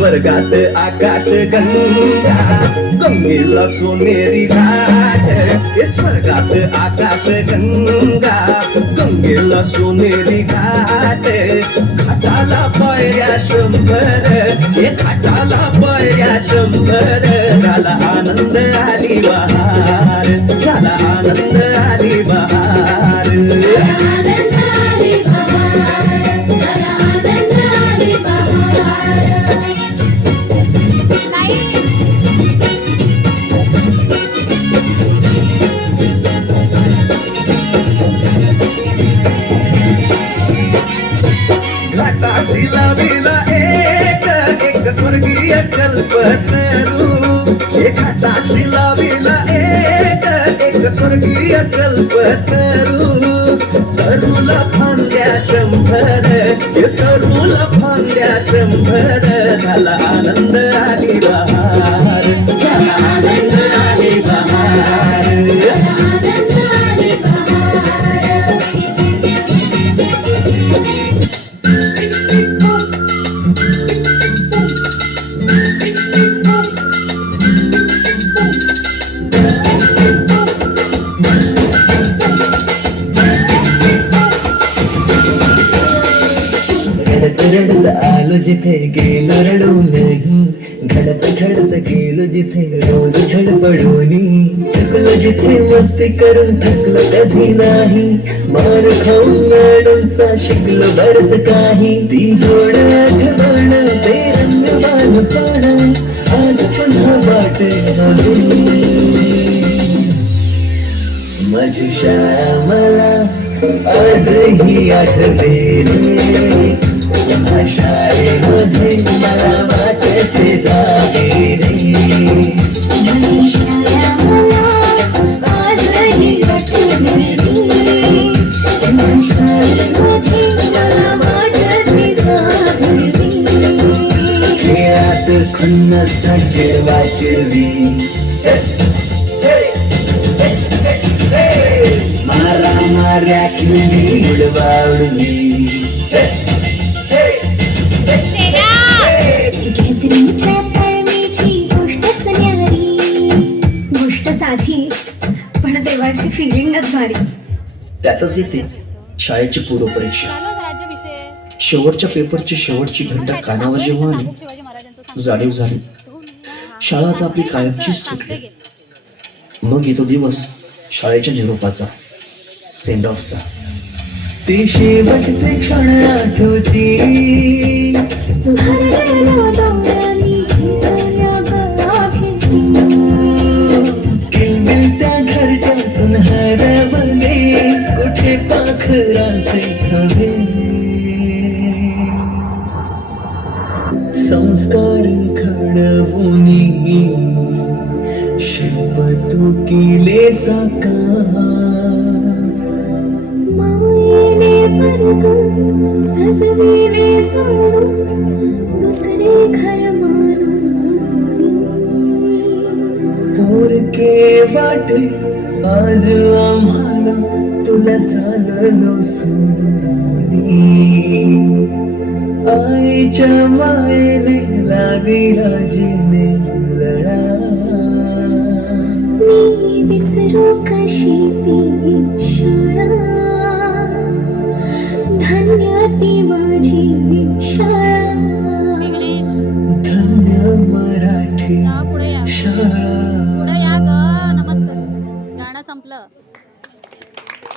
स्वर्गात आकाश गंगा गंगेला सोनेरी घाट स्वर्गात आकाश गंगा गंगेला सोनेरी घाट घाटाला पायऱ्या 100 घाटाला पायऱ्या 100 झाला आनंद आली बहार झाला आनंद आली बहार घाटाशी लाविला एक स्वर्गीय कल्पतरू घाटाशी लाविला एक स्वर्गीय कल्पतरू तरुला फांद्या 100 तरुला फांद्या 100 झाला आनंद आली बहार झाला आनंद आली बहार रडत आलो जिथे गेलो रडूनही घडत घडत गेलो जिथे रोज धडपडूनी चुकलो जिथे मस्ती करून थकलो कधी नाही मार खाऊन मॅडमचा शिकलो बरच काही ती गोड आठवण बेरंग बालपण आज पुन्हा वाटे माझी शाळा मला आजही आठवे रे शाळेमध्ये मला वाटते जागे रे माझी शाळा मला आजही आठवे रे शाळेमध्ये मला वाटते जागे रे खेळात खुन्नस वाचवी मारा माऱ्या किल्ली उडवाउडवी गोष्ट साधी पण देवाची फिलिंगच भारी. त्यातच येते शाळेची पूर्वपरीक्षा. शेवटच्या पेपरची शेवटची घंटा कानावर जेव्हा आली जाणीव झाली शाळा आता आपली कायमचीच सुटली. मग येतो दिवस शाळेच्या निरोपाचा. सेंड ऑफचा. ते शेवटचे क्षण आठवती, भरलेल्या डोळ्यांनी घेतल्या गाभेटी. किलबिलत्या घरट्यातून हरवले कुठे पाखराचे थवे. संस्कार घडवुनी शिल्प तू केले साकार. मायेने वर्ग सजविले सोडून दुसरे घर मानून. पोरके वाटे आज आम्हाला तुला चाललो सोडून. आईच्या मायेने लाविला जिने लढा. मी विसरू कशी ती शाळा, धन्य ती माझी शाळा. धन्य मराठी पुढे या शाळा. पुढे या ग. नमस्कार. गाणं संपलं.